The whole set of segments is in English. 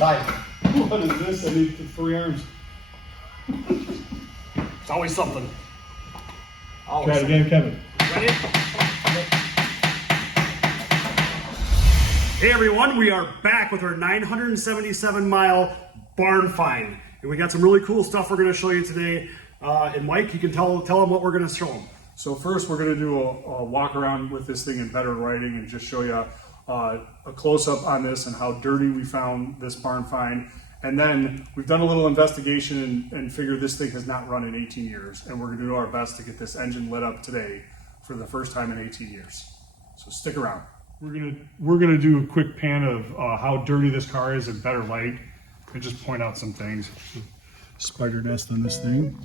Bye. What is this? I need 3 arms. It's always something. Try it again, Kevin. Ready? Hey everyone, we are back with our 977-mile barn find. And we got some really cool stuff we're going to show you today. And Mike, you can tell them what we're going to show them. So first we're going to do a walk around with this thing in better lighting and just show you a close-up on this and how dirty we found this barn find. And then we've done a little investigation and figured this thing has not run in 18 years. And we're going to do our best to get this engine lit up today for the first time in 18 years. So stick around. We're gonna do a quick pan of how dirty this car is in better light and just point out some things. Spider nest on this thing.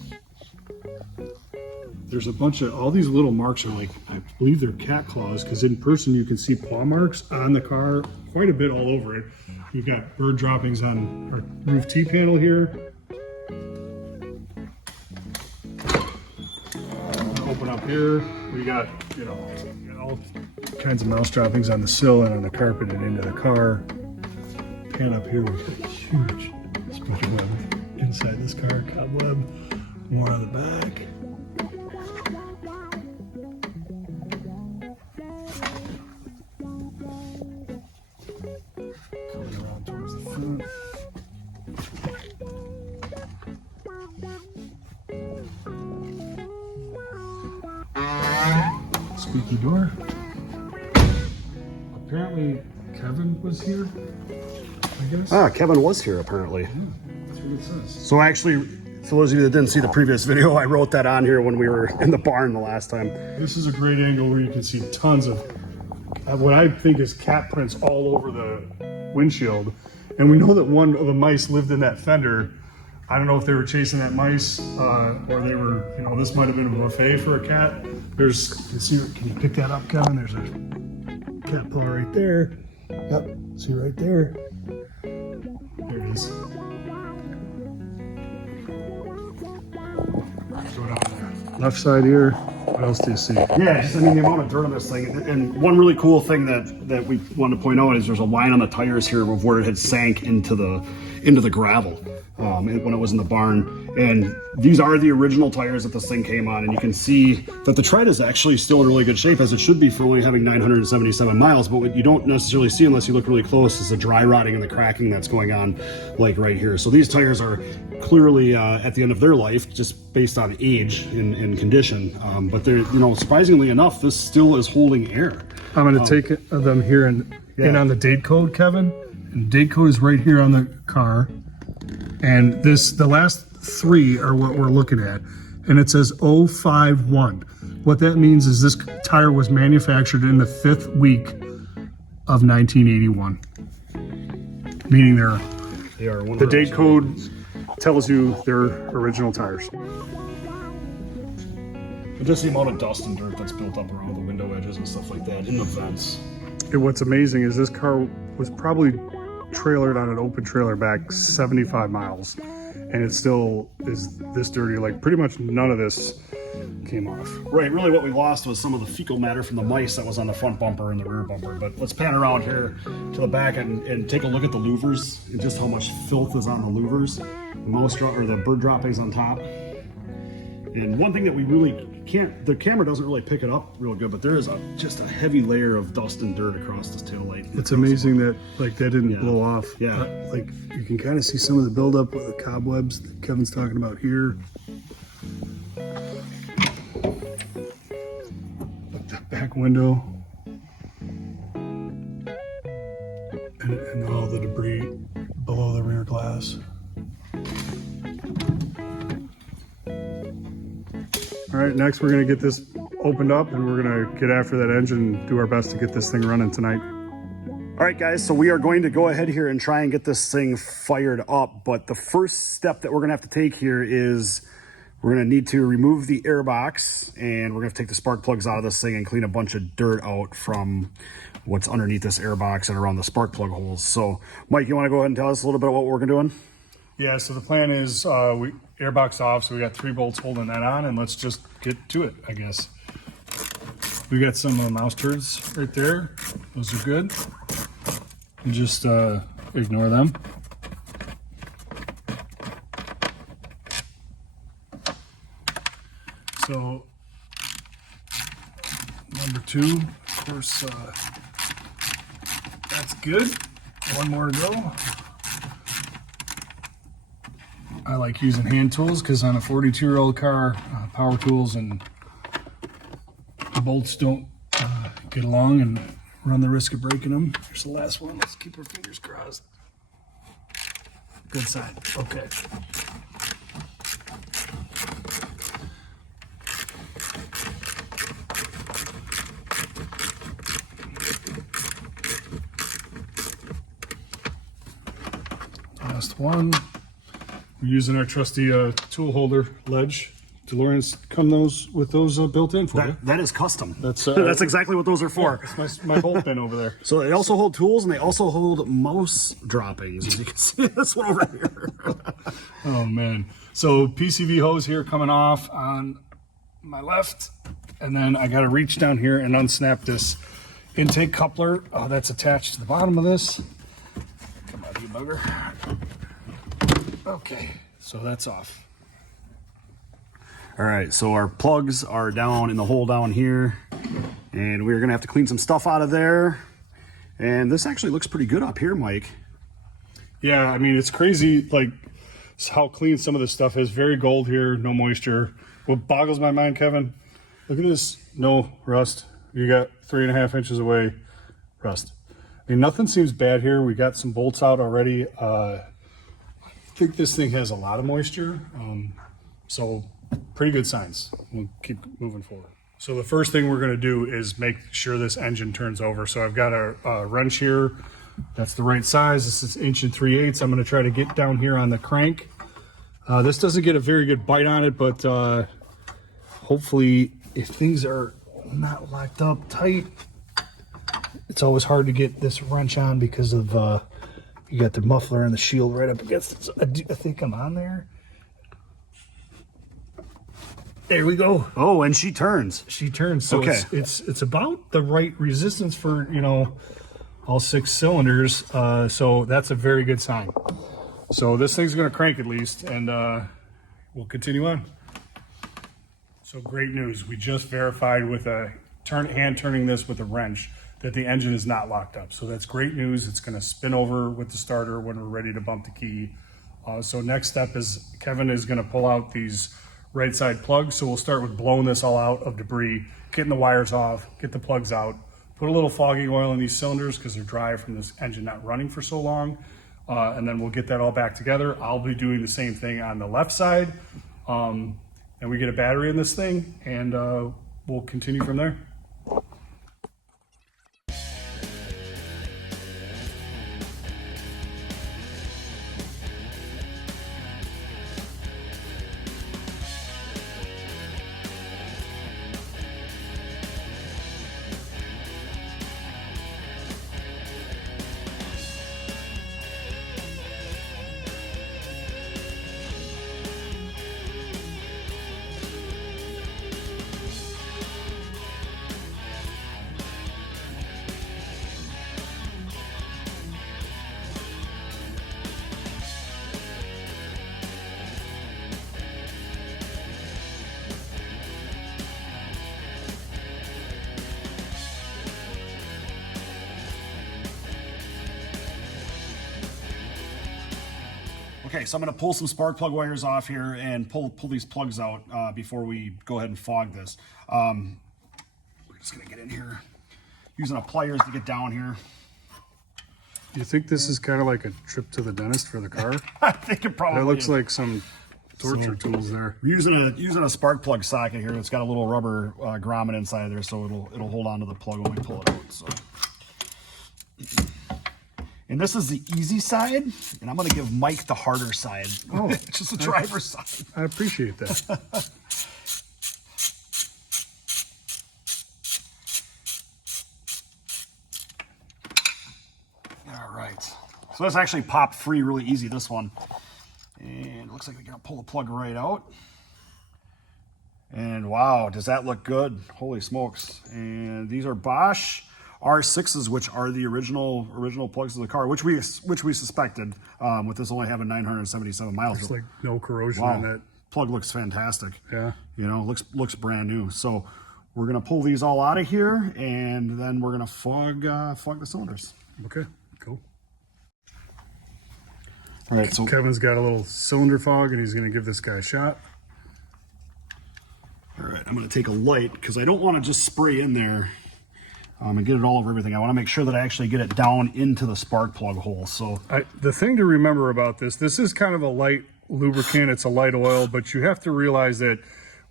There's a bunch of, all these little marks are like, I believe they're cat claws, because in person you can see paw marks on the car, quite a bit all over it. You've got bird droppings on our roof T-panel here. Open up here, we got, you know, all kinds of mouse droppings on the sill and on the carpet and into the car. Pan up here, we've got a huge spider web inside this car, cobweb, more on the back. Coming around towards the front. Squeaky door. Apparently Kevin was here, I guess. Ah, Kevin was here apparently. Yeah, that's what it says. So actually, for those of you that didn't see the previous video, I wrote that on here when we were in the barn the last time. This is a great angle where you can see tons of what I think is cat prints all over the windshield. And we know that one of the mice lived in that fender. I don't know if they were chasing that mice or they were, you know, this might have been a buffet for a cat. There's, can you pick that up, Kevin? There's a cat paw right there. Yep, see right there. There it is. Go down there. Left side here. What else do you see? Yeah, just, I mean, the amount of dirt on this thing. And one really cool thing that we wanted to point out is there's a line on the tires here of where it had sank into the gravel when it was in the barn. And these are the original tires that this thing came on. And you can see that the tread is actually still in really good shape, as it should be for only having 977 miles. But what you don't necessarily see unless you look really close is the dry rotting and the cracking that's going on, like right here. So these tires are clearly at the end of their life, just based on age and condition. But they're, you know, surprisingly enough, this still is holding air. I'm going to take them here and in on the date code, Kevin. And date code is right here on the car. And the last 3 are what we're looking at. And it says 051. What that means is this tire was manufactured in the 5th week of 1981. Meaning They are one of the date code tells you they're original tires. But just the amount of dust and dirt that's built up around the window edges and stuff like that in the vents. And what's amazing is this car was probably trailered on an open trailer back 75 miles. And it still is this dirty. Like pretty much none of this came off. Right, really what we lost was some of the fecal matter from the mice that was on the front bumper and the rear bumper. But let's pan around here to the back and take a look at the louvers and just how much filth is on the louvers. The bird droppings on top. And one thing that we really can't, the camera doesn't really pick it up real good, but there is just a heavy layer of dust and dirt across this tail light. It's amazing that like that didn't blow off. Yeah. Like you can kind of see some of the buildup with the cobwebs that Kevin's talking about here. The back window. And all the debris below the rear glass. All right, next we're gonna get this opened up and we're gonna get after that engine and do our best to get this thing running tonight. All right, guys, so we are going to go ahead here and try and get this thing fired up. But the first step that we're gonna have to take here is we're gonna need to remove the air box, and we're gonna have to take the spark plugs out of this thing and clean a bunch of dirt out from what's underneath this air box and around the spark plug holes. So Mike, you wanna go ahead and tell us a little bit about what we're doing? Yeah, so the plan is we airbox off, so we got 3 bolts holding that on, and let's just get to it, I guess. We got some mouse turds right there. Those are good. You just ignore them. So number 2, of course, that's good. One more to go. I like using hand tools because on a 42-year-old car, power tools and bolts don't get along and run the risk of breaking them. Here's the last one. Let's keep our fingers crossed. Good side. Okay. Last one. We're using our trusty tool holder ledge. DeLoreans come with those built in for you. That is custom. That's That's exactly what those are for. That's my bolt bin over there. So they also hold tools, and they also hold mouse droppings. As you can see, this one over here. Oh man! So PCV hose here coming off on my left, and then I got to reach down here and unsnap this intake coupler that's attached to the bottom of this. Come on, you bugger. Okay, so that's off. All right, so our plugs are down in the hole down here, and we're gonna have to clean some stuff out of there. And this actually looks pretty good up here, Mike. Yeah, I mean, it's crazy, like, how clean some of this stuff is. Very gold here, no moisture. What boggles my mind, Kevin, look at this. No rust. You got 3.5 inches away, rust. I mean, nothing seems bad here. We got some bolts out already. I think this thing has a lot of moisture, so pretty good signs. We'll keep moving forward. So the first thing we're going to do is make sure this engine turns over. So I've got a wrench here. That's the right size. This is 1 3/8. I'm going to try to get down here on the crank. This doesn't get a very good bite on it, but hopefully if things are not locked up tight, it's always hard to get this wrench on because of you got the muffler and the shield right up against it. So I think I'm on there. There we go. Oh, and she turns. She turns. So Okay. it's about the right resistance for, all 6 cylinders. So that's a very good sign. So this thing's going to crank at least, and we'll continue on. So great news. We just verified with hand turning this with a wrench that the engine is not locked up. So that's great news. It's going to spin over with the starter when we're ready to bump the key. So next step is Kevin is going to pull out these right side plugs. So we'll start with blowing this all out of debris, getting the wires off, get the plugs out, put a little fogging oil in these cylinders because they're dry from this engine not running for so long. And then we'll get that all back together. I'll be doing the same thing on the left side. And we get a battery in this thing, and we'll continue from there. Okay, so I'm going to pull some spark plug wires off here and pull these plugs out before we go ahead and fog this. We're just going to get in here using a pliers to get down here. Do you think this is kind of like a trip to the dentist for the car? I think it probably That looks is. like some torture tools there. We're using a spark plug socket here. It's got a little rubber grommet inside there, so it'll hold on to the plug when we pull it out. So. And this is the easy side, and I'm going to give Mike the harder side. Oh, just the driver's side. I appreciate that. All right. So this actually popped free really easy, this one. And it looks like we're going to pull the plug right out. And wow, does that look good? Holy smokes. And these are Bosch R6s, which are the original plugs of the car, which we suspected, with this only having 977 miles. It's like no corrosion Wow. on that plug looks fantastic. Yeah. You know, looks brand new. So we're gonna pull these all out of here, and then we're gonna fog the cylinders. Okay, cool. All right, so Kevin's got a little cylinder fog, and he's gonna give this guy a shot. all right, I'm gonna take a light because I don't want to just spray in there and get it all over everything. I want to make sure that I actually get it down into the spark plug hole. So The thing to remember about this is kind of a light lubricant. It's a light oil, but you have to realize that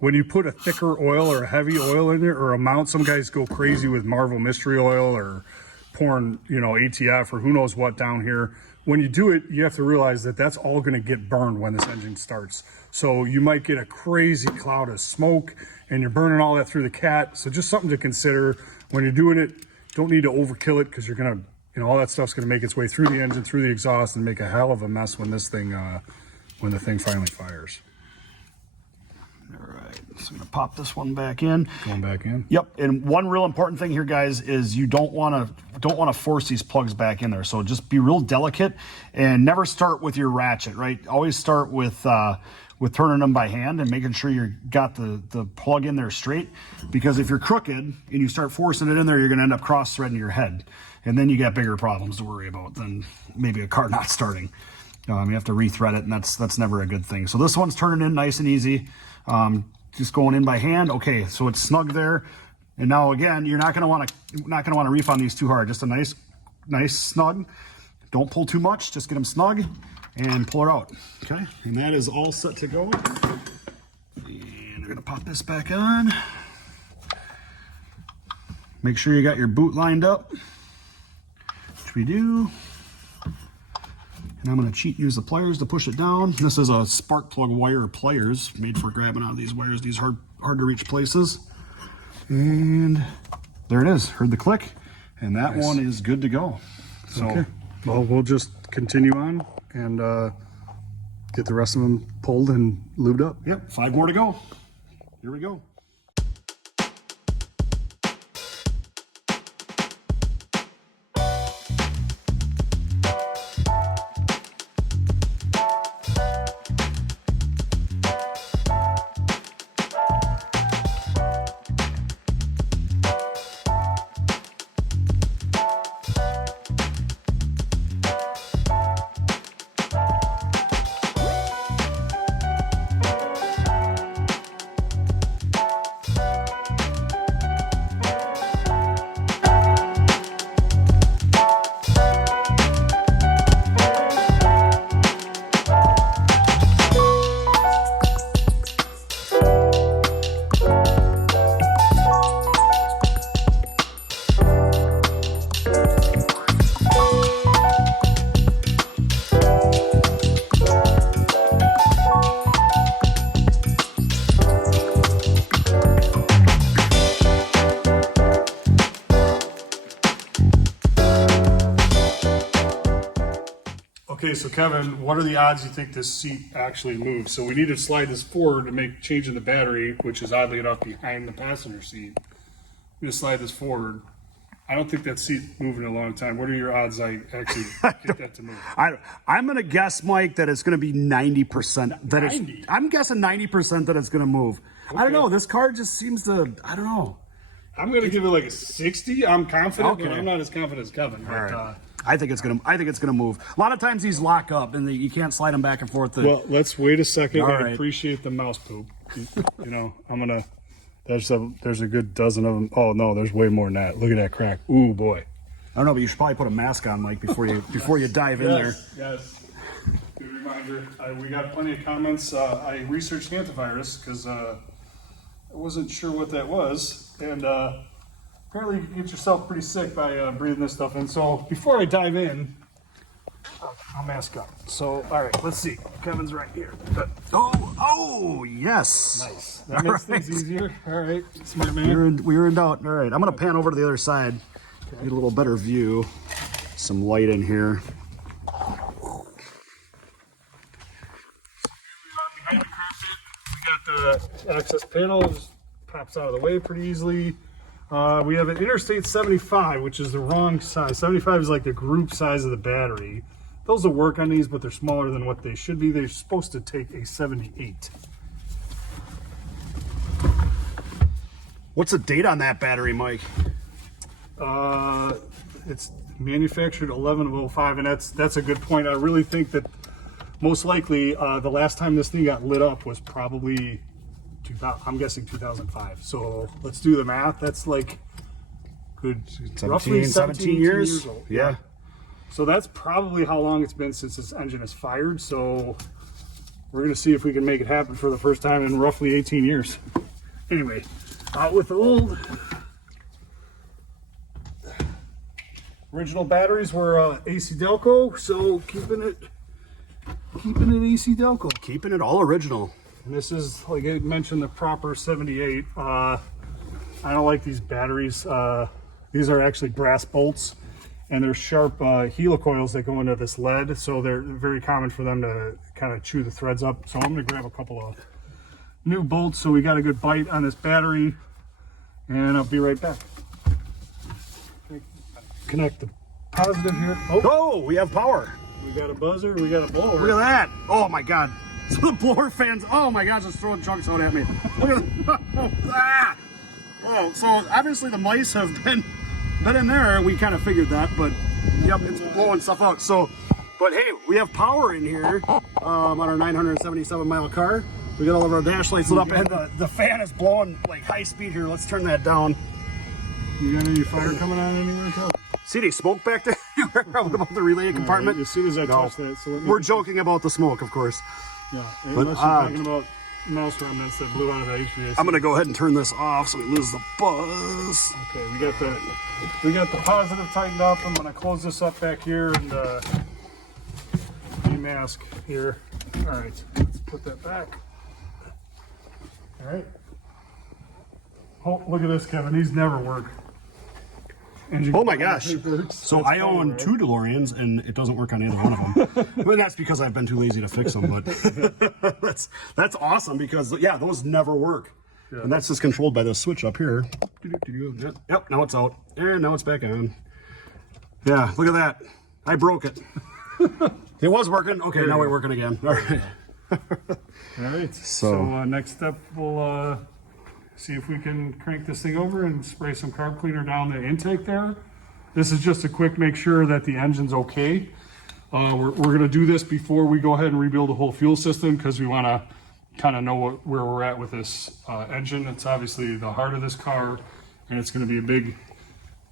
when you put a thicker oil or a heavy oil in there or amount, some guys go crazy with Marvel Mystery Oil or pouring, you know, ATF or who knows what down here. When you do it, you have to realize that that's all going to get burned when this engine starts. So you might get a crazy cloud of smoke and you're burning all that through the cat. So just something to consider when you're doing it. Don't need to overkill it because you're going to, you know, all that stuff's going to make its way through the engine, through the exhaust, and make a hell of a mess when this thing, when the thing finally fires. all right, so I'm gonna pop this one back in. Going back in. Yep, and one real important thing here, guys, is you don't want to force these plugs back in there. So just be real delicate and never start with your ratchet, right? Always start with turning them by hand and making sure you got the plug in there straight. Because if you're crooked and you start forcing it in there, you're going to end up cross-threading your head, and then you got bigger problems to worry about than maybe a car not starting. You have to rethread it, and that's never a good thing. So this one's turning in nice and easy. Just going in by hand. Okay, so it's snug there. And now again, you're not going to want to reef on these too hard. Just a nice snug. Don't pull too much. Just get them snug and pull her out. Okay, and that is all set to go. And we're going to pop this back on. Make sure you got your boot lined up, which we do. And I'm going to cheat and use the pliers to push it down. This is a spark plug wire pliers made for grabbing out of these wires, these hard to reach places. And there it is. Heard the click, and that one is good to go. So, okay. Well, we'll just continue on and get the rest of them pulled and lubed up. Yep, 5 more to go. Here we go. Okay, so Kevin, what are the odds you think this seat actually moves? So we need to slide this forward to make change in the battery, which is oddly enough behind the passenger seat. We just slide this forward. I don't think that seat's moving in a long time. What are your odds I actually get that to move? I'm going to guess, Mike, that it's going to be 90%. I'm guessing 90% that it's going to move. Okay. I don't know. This car just seems to, I don't know. I'm going to give it like a 60. I'm confident, but I'm not as confident as Kevin. But, right. I think it's gonna move. A lot of times these lock up and you can't slide them back and forth. Well, let's wait a second and appreciate the mouse poop. You know, I'm gonna. There's a good dozen of them. Oh no, there's way more than that. Look at that crack. Ooh boy. I don't know, but you should probably put a mask on, Mike, before you dive in there. Yes. Good reminder. We got plenty of comments. I researched antivirus because I wasn't sure what that was, and apparently you can get yourself pretty sick by breathing this stuff in. So before I dive in, I'll mask up. So, all right, let's see. Kevin's right here. Oh, yes. Nice. That makes things easier. All right, smart man. We were in doubt. All right, I'm going to pan over to the other side. Get a little better view. Some light in here. Behind the carpet, we got the access panel. Just pops out of the way pretty easily. We have an Interstate 75, which is the wrong size. 75 is like the group size of the battery. Those will work on these, but they're smaller than what they should be. They're supposed to take a 78. What's the date on that battery, Mike? It's manufactured 11/05, and that's a good point. I really think that most likely the last time this thing got lit up was probably 2000, I'm guessing 2005. So let's do the math. That's like good, roughly 17 years old. Yeah. So that's probably how long it's been since this engine is fired. So we're gonna see if we can make it happen for the first time in roughly 18 years. Anyway, out with the old. Original batteries were AC Delco, so keeping it AC Delco. Keeping it all original. And this is, like I mentioned, the proper 78. I don't like these batteries. These are actually brass bolts, and they're sharp helicoils that go into this lead, so they're very common for them to kind of chew the threads up. So I'm going to grab a couple of new bolts so we got a good bite on this battery, and I'll be right back. Connect the positive here. Oh, we have power. We got a buzzer, we got a blower. Look at that. Oh my God. So the blower fans, oh my gosh, it's throwing chunks out at me. Look at that. Ah! Oh, so obviously the mice have been in there. We kind of figured that, but yep, it's blowing stuff out. So, but hey, we have power in here on our 977 mile car. We got all of our dash lights lit up, and the fan is blowing like high speed here. Let's turn that down. You got any fire coming on anywhere, Cal? See any smoke back there? What about the relay compartment? Right, as soon as I touch that, so we're joking about the smoke, of course. Yeah, unless you're talking about mouse remnants that blew out of the HVAC. I'm gonna go ahead and turn this off so we lose the buzz. Okay, we got the positive tightened up. I'm gonna close this up back here and demask here. All right, let's put that back. All right. Oh, look at this, Kevin. These never work. Oh my gosh. So I own 2 DeLoreans and it doesn't work on either one of them. But that's because I've been too lazy to fix them. But that's awesome because, yeah, those never work. Yeah. And that's just controlled by this switch up here. Yep, now it's out. And now it's back on. Yeah, look at that. I broke it. It was working. Okay, now we're working again. All right. All right. So next step, we'll see if we can crank this thing over and spray some carb cleaner down the intake there. This is just a quick make sure that the engine's okay. We're going to do this before we go ahead and rebuild the whole fuel system because we want to kind of know where we're at with this engine. It's obviously the heart of this car, and it's going to be a big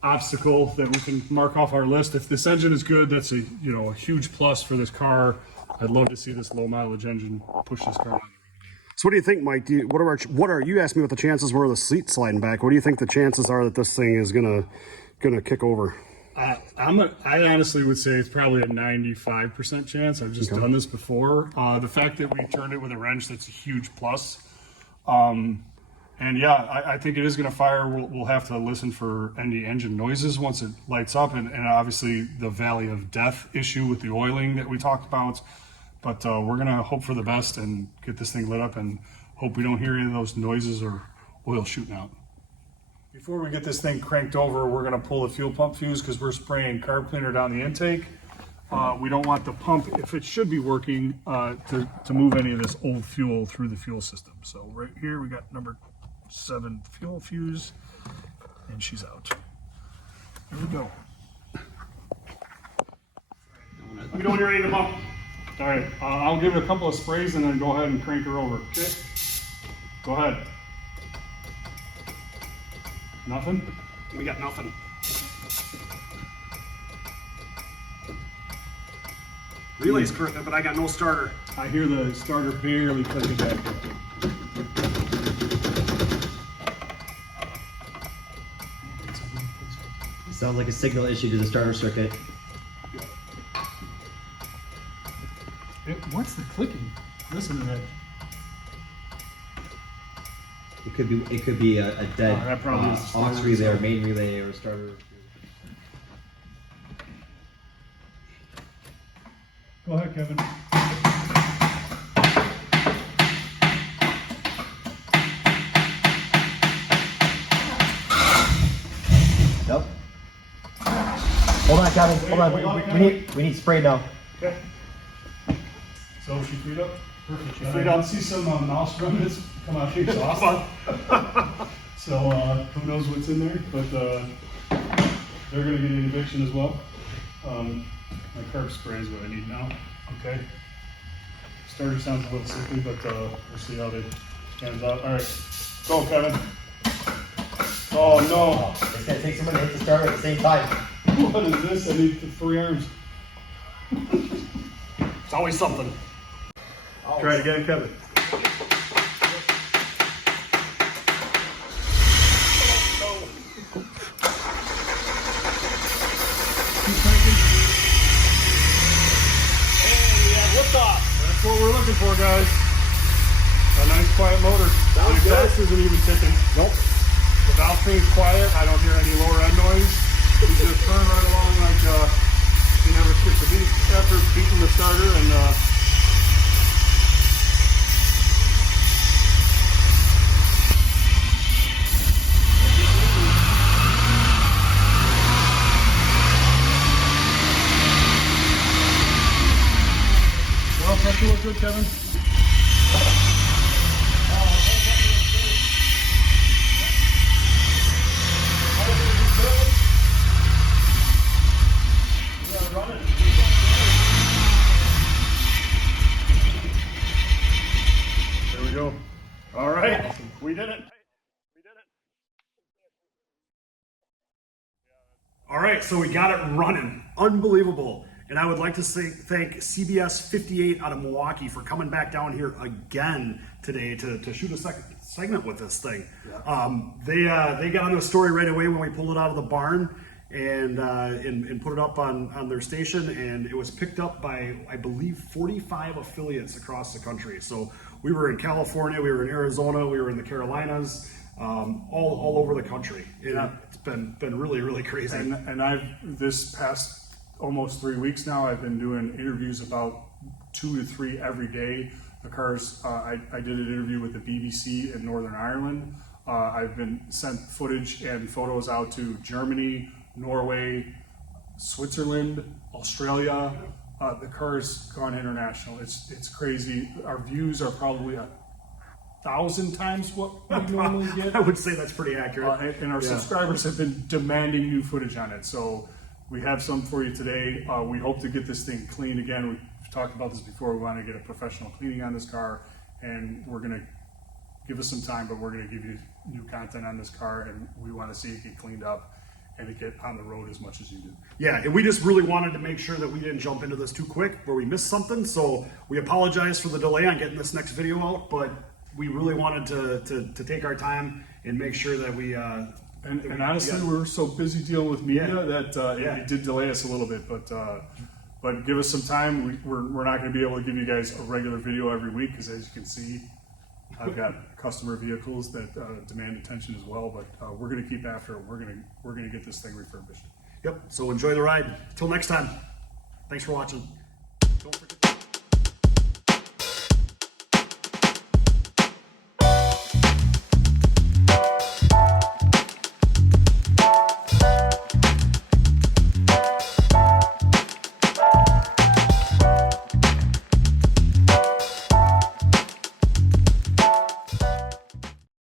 obstacle that we can mark off our list. If this engine is good, that's a huge plus for this car. I'd love to see this low mileage engine push this car on. So what do you think, Mike? You asked me what the chances were of the seat sliding back. What do you think the chances are that this thing is gonna kick over? I honestly would say it's probably a 95% chance. I've just done this before. The fact that we turned it with a wrench, that's a huge plus. And yeah, I think it is going to fire. We'll have to listen for any engine noises once it lights up, and obviously the valley of death issue with the oiling that we talked about. But we're going to hope for the best and get this thing lit up and hope we don't hear any of those noises or oil shooting out. Before we get this thing cranked over, we're going to pull the fuel pump fuse because we're spraying carb cleaner down the intake. We don't want the pump, if it should be working, to move any of this old fuel through the fuel system. So right here we got number 7 fuel fuse, and she's out. Here we go. We don't hear any of the pump. All right, I'll give it a couple of sprays and then go ahead and crank her over. Okay, go ahead. Nothing? We got nothing. Relay's correct, but I got no starter. I hear the starter barely clicking back. Sounds like a signal issue to the starter circuit. What's the clicking? Listen to that. It could be a dead aux relay or main relay or starter. Go ahead, Kevin. Nope. Hold on, Kevin. Hold on. We need spray now. Okay. So she freed up? Perfect. She freed up. See some mouse remnants come out. She's awesome. So who knows what's in there, but they're going to get an eviction as well. My carb spray is what I need now. Okay. Starter sounds a little sickly, but we'll see how it pans out. All right, go, Kevin. Oh no! It's gonna take someone to hit the starter at the same time. What is this? I need 3 arms. It's always something. Try it again, Kevin. That's what we're looking for, guys. A nice quiet motor. The exhaust isn't even ticking. Nope. The valve thing's quiet. I don't hear any lower end noise. You just turn right along like you never skipped a beat after beating the starter and well, pressure looks good, Kevin. There we go. All right, we did it. All right, so we got it running. Unbelievable. And I would like to thank CBS 58 out of Milwaukee for coming back down here again today to shoot a second segment with this thing. Yeah. They got on the story right away when we pulled it out of the barn and put it up on their station, and it was picked up by, I believe, 45 affiliates across the country. So we were in California, we were in Arizona, we were in the Carolinas, all over the country. Yeah. It's been really, really crazy. And I've this past almost 3 weeks now, I've been doing interviews about 2 to 3 every day. The cars, I did an interview with the BBC in Northern Ireland. I've been sent footage and photos out to Germany, Norway, Switzerland, Australia. The car's gone international. It's crazy. Our views are probably 1,000 times what we normally get. I would say that's pretty accurate. And our subscribers have been demanding new footage on it. So we have some for you today. We hope to get this thing cleaned again. We've talked about this before. We want to get a professional cleaning on this car, and we're going to give us some time, but we're going to give you new content on this car, and we want to see it get cleaned up and it get on the road as much as you do. Yeah, and we just really wanted to make sure that we didn't jump into this too quick where we missed something. So we apologize for the delay on getting this next video out, but we really wanted to take our time and make sure that we And honestly, we were so busy dealing with media that it did delay us a little bit. But give us some time. We're not going to be able to give you guys a regular video every week because, as you can see, I've got customer vehicles that demand attention as well. But we're going to keep after it. We're going to get this thing refurbished. Yep. So enjoy the ride. Till next time. Thanks for watching. Don't forget.